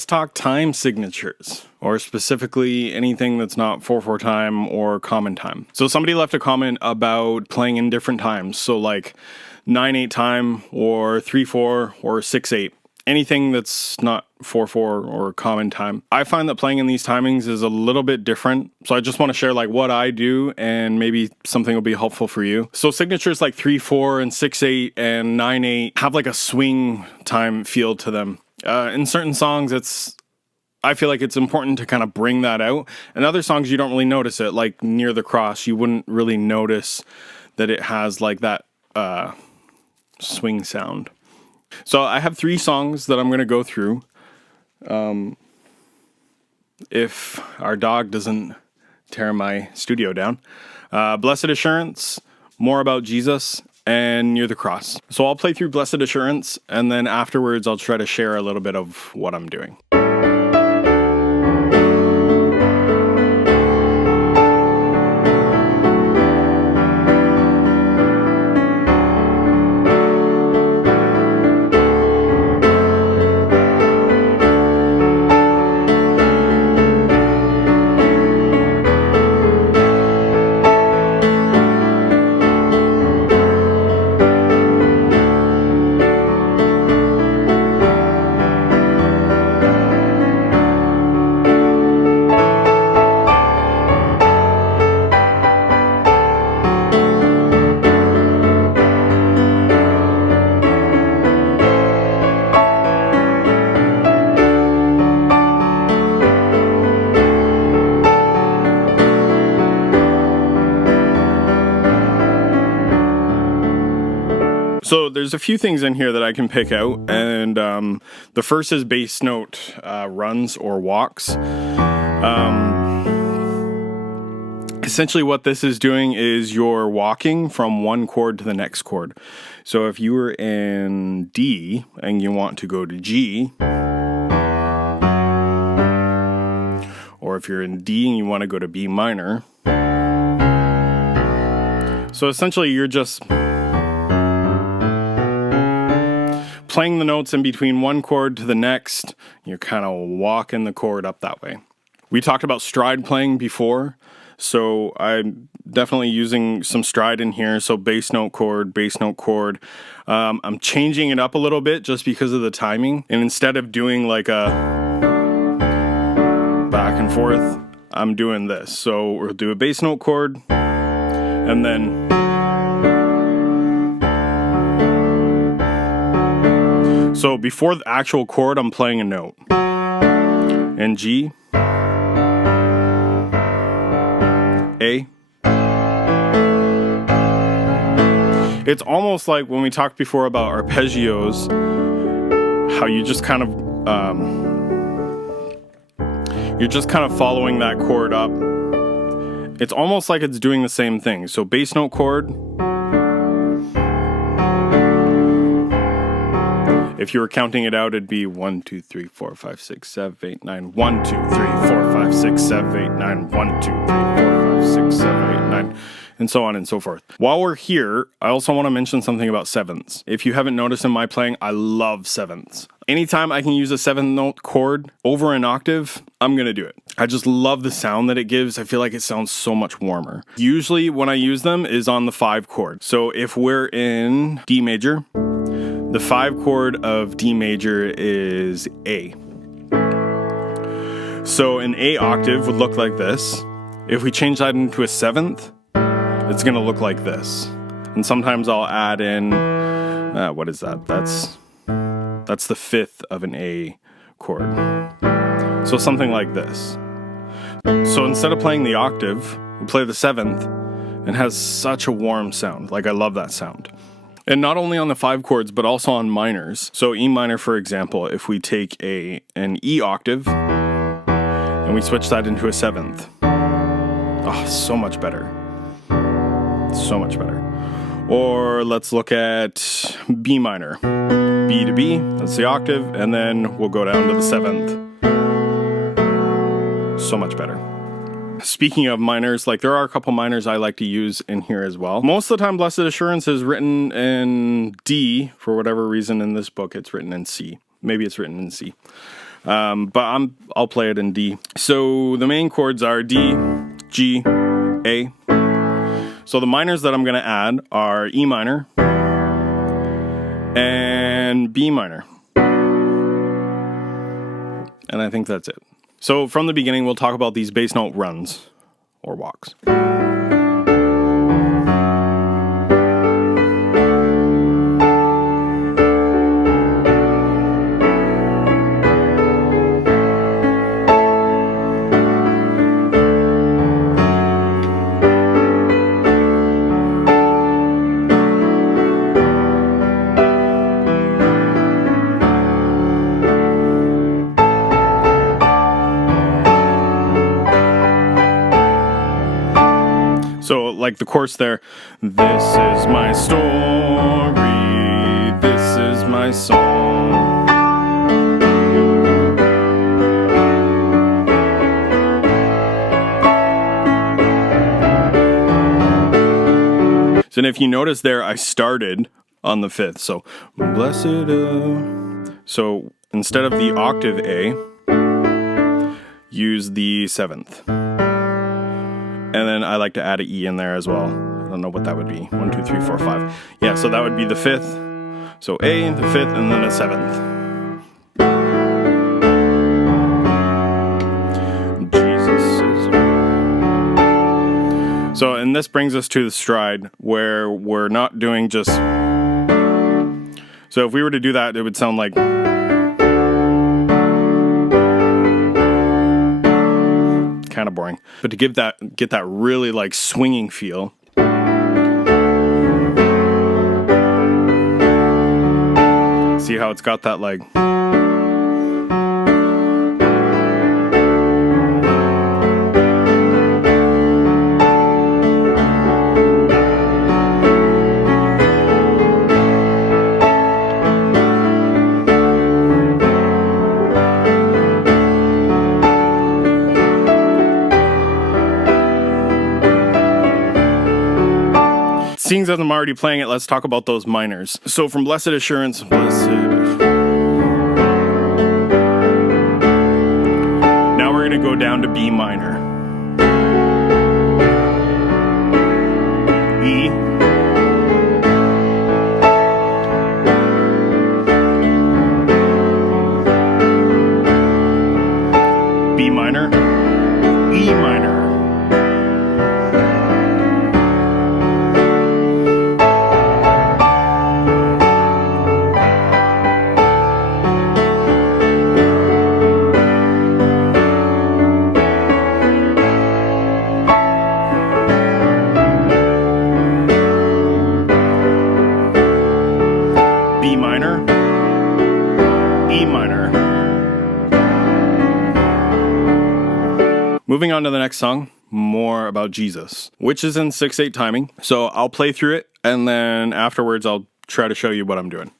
Let's talk time signatures, or specifically anything that's not 4/4 time or common time. So somebody left a comment about playing in different times. So like 9/8 time or 3/4 or 6/8. Anything that's not 4/4 or common time. I find that playing in these timings is a little bit different. So I just want to share like what I do and maybe something will be helpful for you. So signatures like 3/4 and 6/8 and 9/8 have like a swing time feel to them. In certain songs, I feel like it's important to kind of bring that out. And other songs, you don't really notice it. Like Near the Cross, you wouldn't really notice that it has like that swing sound. So I have 3 songs that I'm going to go through. If our dog doesn't tear my studio down. Blessed Assurance, More About Jesus, and Near the Cross. So I'll play through Blessed Assurance, and then afterwards I'll try to share a little bit of what I'm doing. So there's a few things in here that I can pick out, and the first is bass note runs or walks. Essentially what this is doing is you're walking from one chord to the next chord. So if you were in D and you want to go to G, or if you're in D and you want to go to B minor, so essentially you're just playing the notes in between one chord to the next. You're kind of walking the chord up that way. We talked about stride playing before, so I'm definitely using some stride in here. So bass note chord, bass note chord. I'm changing it up a little bit just because of the timing. And instead of doing like a back and forth, I'm doing this. So we'll do a bass note chord, and then so before the actual chord, I'm playing a note. And G, A. It's almost like when we talked before about arpeggios, how you just kind of, you're just kind of following that chord up. It's almost like it's doing the same thing. So bass note chord. If you were counting it out, it'd be 1, 2, 3, 4, 5, 6, 7, 8, 9. 1, 2, 3, 4, 5, 6, 7, 8, 9. 1, 2, 3, 4, 5, 6, 7, 8, 9. And so on and so forth. While we're here, I also want to mention something about sevenths. If you haven't noticed in my playing, I love sevenths. Anytime I can use a 7th-note chord over an octave, I'm going to do it. I just love the sound that it gives. I feel like it sounds so much warmer. Usually when I use them is on the 5 chord. So if we're in D major, the 5 chord of D major is A. So an A octave would look like this. If we change that into a 7th, it's going to look like this. And sometimes I'll add in, what is that? That's the 5th of an A chord. So something like this. So instead of playing the octave, we play the 7th, and it has such a warm sound. Like, I love that sound. And not only on the 5 chords, but also on minors. So E minor, for example, if we take an E octave and we switch that into a 7th. Oh, so much better. So much better. Or let's look at B minor. B to B, that's the octave, and then we'll go down to the 7th. So much better. Speaking of minors, like there are a couple minors I like to use in here as well. Most of the time, Blessed Assurance is written in D. For whatever reason in this book, it's written in C. Maybe it's written in C. But I'll play it in D. So the main chords are D, G, A. So the minors that I'm going to add are E minor and B minor. And I think that's it. So from the beginning, we'll talk about these bass note runs or walks. So like the chorus there, this is my story, this is my song. So if you notice there, I started on the 5th. So blessed, so instead of the octave A, use the 7th. And then I like to add an E in there as well. I don't know what that would be. 1, 2, 3, 4, 5. Yeah, so that would be the 5th. So A, the 5th, and then a 7th. Jesus is... So, and this brings us to the stride where we're not doing just... So if we were to do that, it would sound like... kind of boring, but to get that really like swinging feel, see how it's got that like, seeing as I'm already playing it, let's talk about those minors. So from Blessed Assurance, now we're going to go down to B minor. E. B minor. E minor. B minor, E minor. Moving on to the next song, more about Jesus, which is in 6/8 timing. So I'll play through it, and then afterwards I'll try to show you what I'm doing.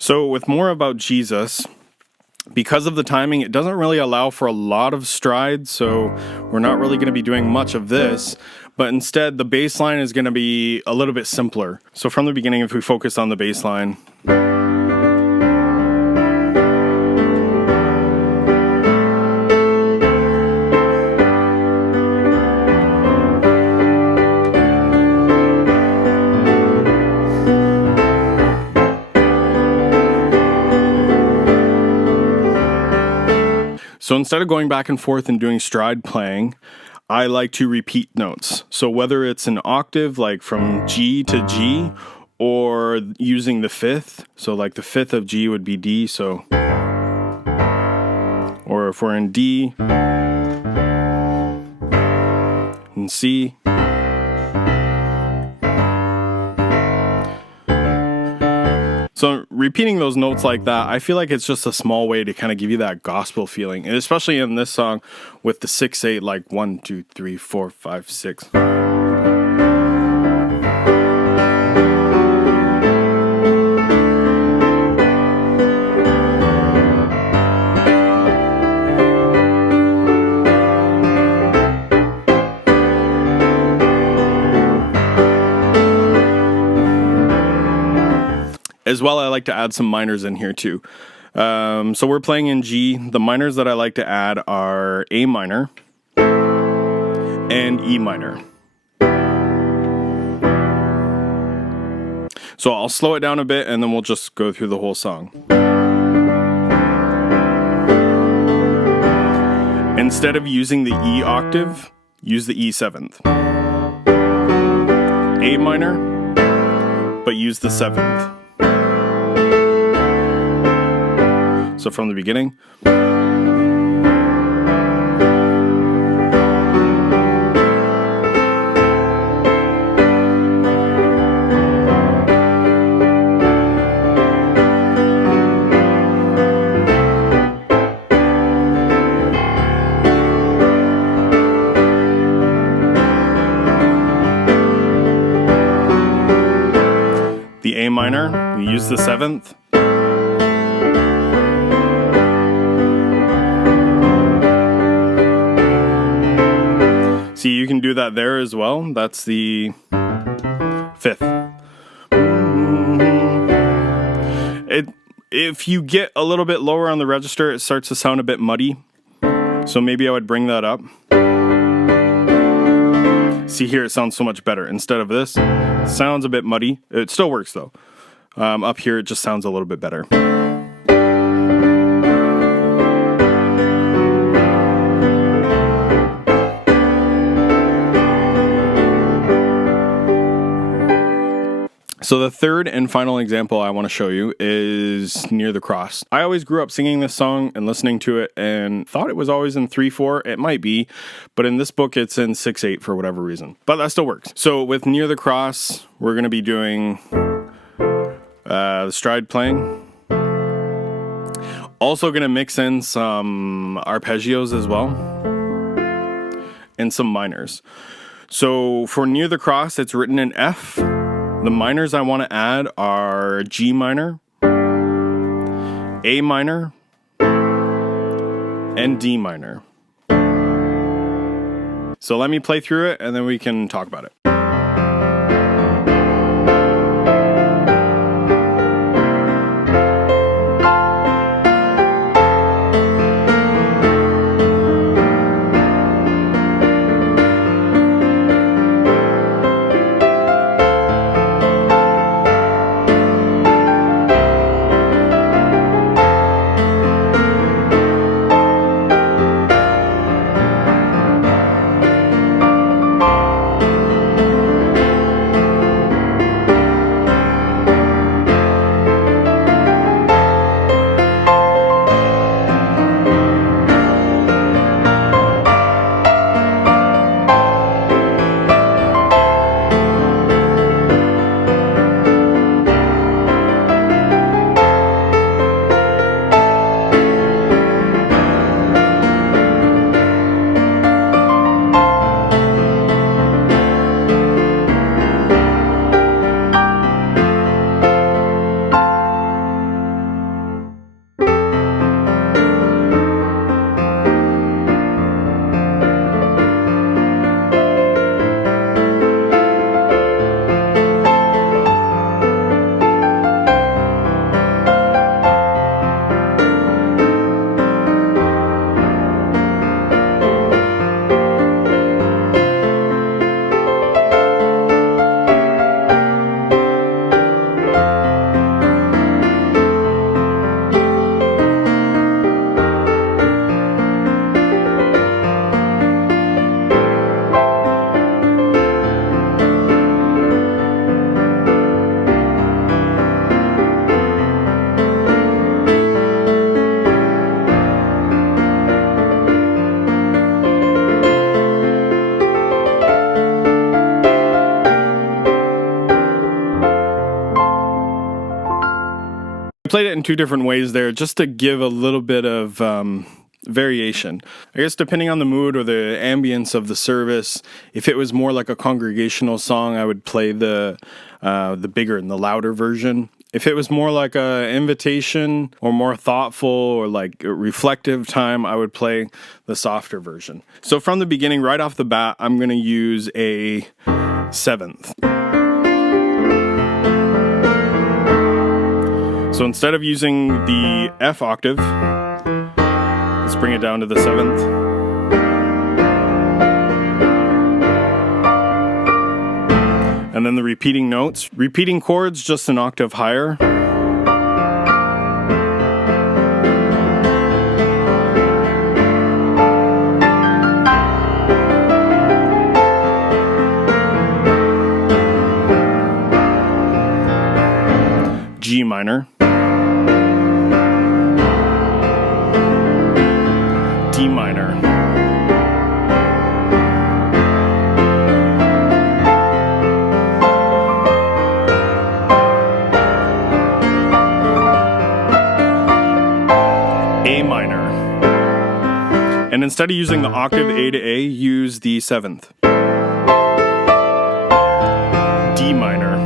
So with more about Jesus, because of the timing, it doesn't really allow for a lot of stride, so we're not really going to be doing much of this, but instead the bass line is going to be a little bit simpler. So from the beginning, if we focus on the bass line, so instead of going back and forth and doing stride playing, I like to repeat notes. So whether it's an octave, like from G to G, or using the 5th, so like the 5th of G would be D, so, or if we're in D and C. So repeating those notes like that, I feel like it's just a small way to kind of give you that gospel feeling, and especially in this song with the 6/8, like 1, 2, 3, 4, 5, 6. As well, I like to add some minors in here too. So we're playing in G. The minors that I like to add are A minor and E minor. So I'll slow it down a bit and then we'll just go through the whole song. Instead of using the E octave, use the E seventh. A minor, but use the seventh. So from the beginning. The A minor, we use the seventh. See, you can do that there as well. That's the fifth. If you get a little bit lower on the register, it starts to sound a bit muddy. So maybe I would bring that up. See here, it sounds so much better. Instead of this, it sounds a bit muddy. It still works though. Up here, it just sounds a little bit better. So the third and final example I want to show you is Near the Cross. I always grew up singing this song and listening to it and thought it was always in 3/4. It might be, but in this book it's in 6/8 for whatever reason. But that still works. So with Near the Cross, we're going to be doing the stride playing. Also going to mix in some arpeggios as well and some minors. So for Near the Cross, it's written in F. The minors I want to add are G minor, A minor, and D minor. So let me play through it and then we can talk about it. I played it in two different ways there just to give a little bit of variation. I guess depending on the mood or the ambience of the service, if it was more like a congregational song, I would play the bigger and the louder version. If it was more like a invitation or more thoughtful or like a reflective time, I would play the softer version. So from the beginning, right off the bat, I'm going to use a seventh. So instead of using the F octave, let's bring it down to the seventh. And then the repeating notes. Repeating chords just an octave higher. G minor. D minor. A minor. And instead of using the octave A to A, use the seventh. D minor.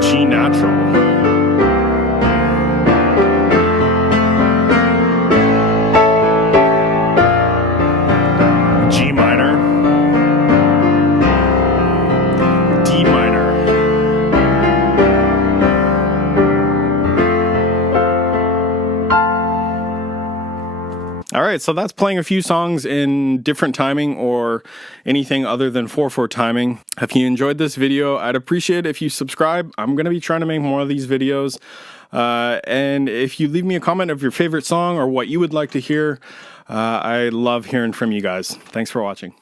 G natural. G minor. D minor. All right, so that's playing a few songs in different timing or anything other than 4/4 timing. If you enjoyed this video, I'd appreciate it if you subscribe. I'm going to be trying to make more of these videos. And if you leave me a comment of your favorite song or what you would like to hear, I love hearing from you guys. Thanks for watching.